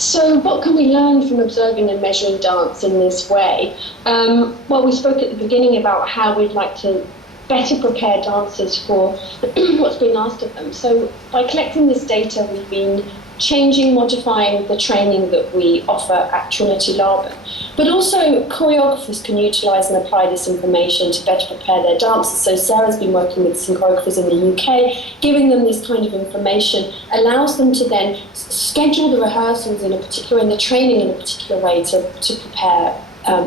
So what can we learn from observing and measuring dance in this way? Well, we spoke at the beginning about how we'd like to better prepare dancers for what's been asked of them. So by collecting this data, we've been changing, modifying the training that we offer at Trinity Laban. But also choreographers can utilise and apply this information to better prepare their dancers. So Sarah's been working with some choreographers in the UK, giving them this kind of information allows them to then schedule the rehearsals in the training in a particular way to prepare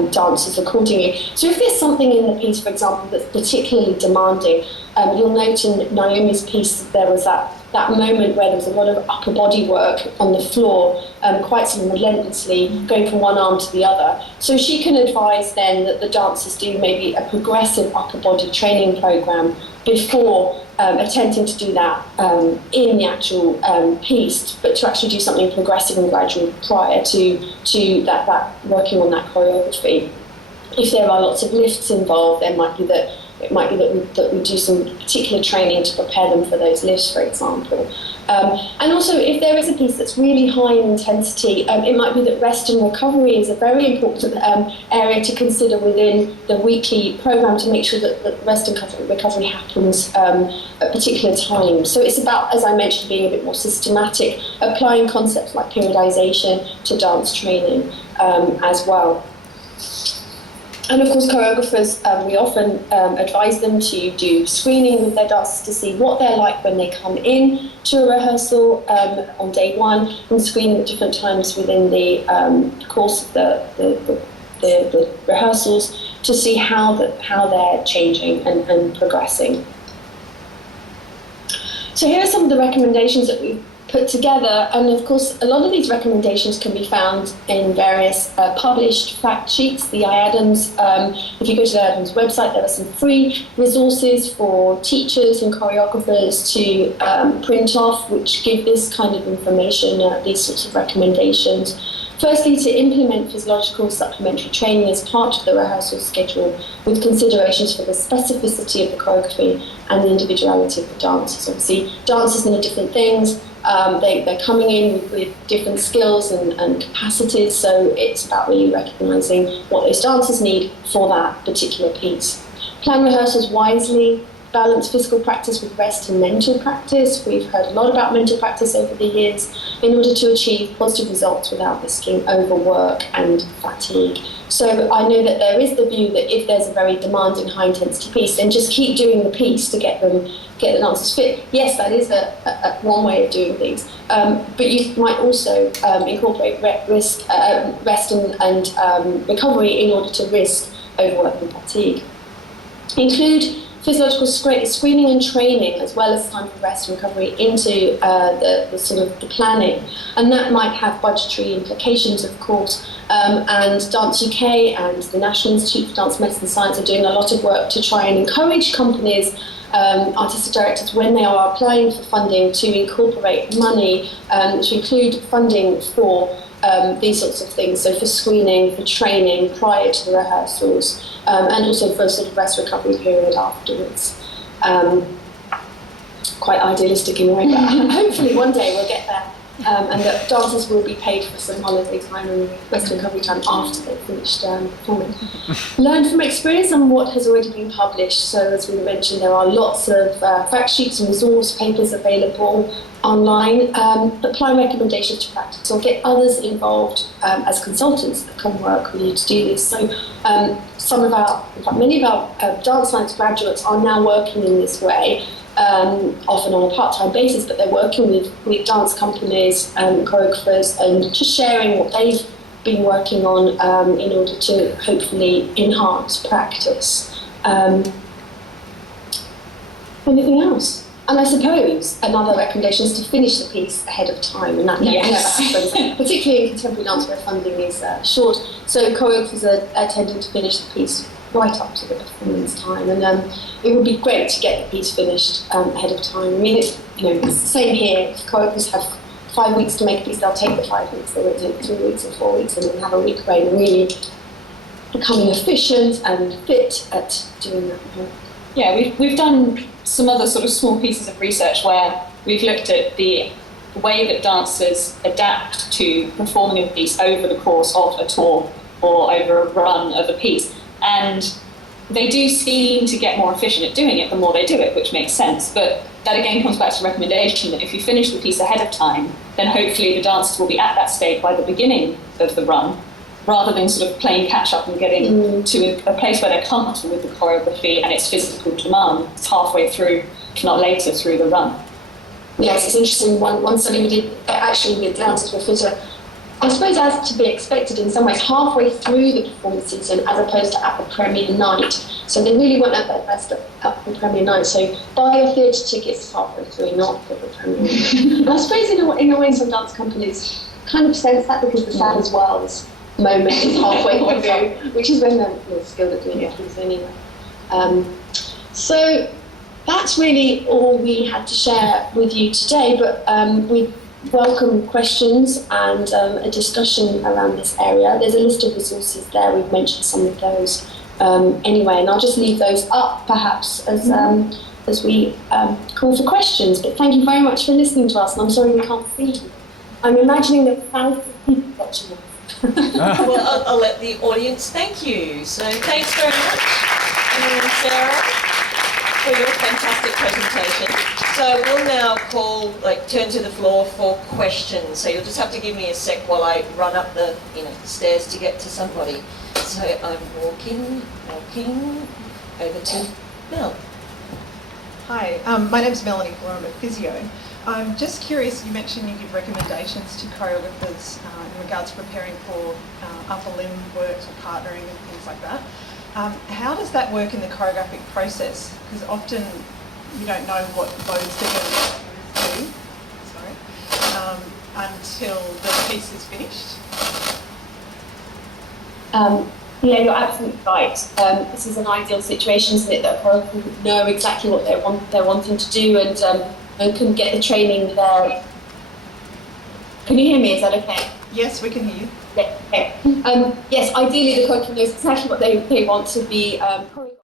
dancers accordingly. So if there's something in the piece, for example, that's particularly demanding, you'll note in Naomi's piece that there was that moment where there was a lot of upper body work on the floor, quite sort of relentlessly, going from one arm to the other. So she can advise then that the dancers do maybe a progressive upper body training program before attempting to do that in the actual piece, but to actually do something progressive and gradual prior to that working on that choreography. If there are lots of lifts involved, it might be that we do some particular training to prepare them for those lifts, for example. And also, if there is a piece that's really high in intensity, it might be that rest and recovery is a very important area to consider within the weekly programme to make sure that rest and recovery happens at particular times. So it's about, as I mentioned, being a bit more systematic, applying concepts like periodisation to dance training as well. And of course, choreographers, we often advise them to do screening with their dancers to see what they're like when they come in to a rehearsal on day one, and screening at different times within the course of the rehearsals to see how they're changing and progressing. So here are some of the recommendations that we've put together, and of course a lot of these recommendations can be found in various published fact sheets, the IADANS. If you go to the IADANS website, there are some free resources for teachers and choreographers to print off, which give this kind of information, these sorts of recommendations. Firstly, to implement physiological supplementary training as part of the rehearsal schedule with considerations for the specificity of the choreography and the individuality of the dancers. Obviously, dancers need different things. They're coming in with different skills and capacities, so it's about really recognising what those dancers need for that particular piece. Plan rehearsals wisely, balance physical practice with rest and mental practice. We've heard a lot about mental practice over the years in order to achieve positive results without risking overwork and fatigue. So I know that there is the view that if there's a very demanding, high-intensity piece, then just keep doing the piece to get the dancers fit. Yes, that is one way of doing things, but you might also incorporate rest and recovery in order to risk overwork and fatigue. Include physiological screening and training, as well as time for rest and recovery, into the sort of the planning, and that might have budgetary implications, of course. And Dance UK and the National Institute for Dance Medicine and Science are doing a lot of work to try and encourage companies, artistic directors, when they are applying for funding, to incorporate money to include funding for these sorts of things, so for screening, for training prior to the rehearsals, and also for a sort of rest recovery period afterwards. Quite idealistic in a way, but hopefully one day we'll get there, and that dancers will be paid for some holiday time and rest recovery time after they've finished performing. Learn from experience and what has already been published. So as we mentioned, there are lots of fact sheets and resource papers available online. Apply recommendations to practice or get others involved as consultants that can work with you to do this. So many of our dance science graduates are now working in this way, often on a part-time basis, but they're working with dance companies and choreographers and just sharing what they've been working on in order to hopefully enhance practice. Anything else? And I suppose another recommendation is to finish the piece ahead of time, and that never happens, particularly in contemporary dance where funding is short. So choreographers are tending to finish the piece right up to the performance time, and it would be great to get the piece finished ahead of time. I mean, it's the same here. If choreographers have 5 weeks to make a piece, they'll take the 5 weeks. They won't take 3 weeks or 4 weeks, and then have a week break, and really becoming efficient and fit at doing that work. Yeah, we've done some other sort of small pieces of research where we've looked at the the way that dancers adapt to performing a piece over the course of a tour or over a run of a piece. And they do seem to get more efficient at doing it the more they do it, which makes sense. But that again comes back to the recommendation that if you finish the piece ahead of time, then hopefully the dancers will be at that state by the beginning of the run, rather than sort of playing catch up and getting to a place where they're comfortable with the choreography and its physical demand halfway through, if not later, through the run. Yes, it's interesting. One study we did actually with dancers were fitter, I suppose, as to be expected in some ways, halfway through the performance season as opposed to at the premiere night. So they really weren't at their best at the premiere night. So buy your theatre tickets halfway through, not for the premiere. And I suppose in a way some dance companies kind of sense that, because the fans' world's moment is halfway through, which is when they're skilled at doing it anyway. So that's really all we had to share with you today, but we welcome questions and a discussion around this area. There's a list of resources there, we've mentioned some of those anyway, and I'll just leave those up perhaps as we call for questions. But thank you very much for listening to us, and I'm sorry we can't see you. I'm imagining that thousands of people watching us. Well, I'll let the audience thank you. So thanks very much, Sarah, for your fantastic presentation. So we'll now turn to the floor for questions. So you'll just have to give me a sec while I run up the stairs to get to somebody. So I'm walking over to Mel. Hi, my name's Melanie Flora, I'm a physio. I'm just curious, you mentioned you give recommendations to choreographers in regards to preparing for upper limb works or partnering and things like that. How does that work in the choreographic process? Because often you don't know what loads they're going to do, until the piece is finished. Yeah, you're absolutely right. This is an ideal situation, isn't it, that choreographers know exactly what they're wanting to do and can get the training there. Can you hear me? Is that okay? Yes, we can hear you. Yeah, okay. Yes, ideally the choreographer knows exactly what they want to be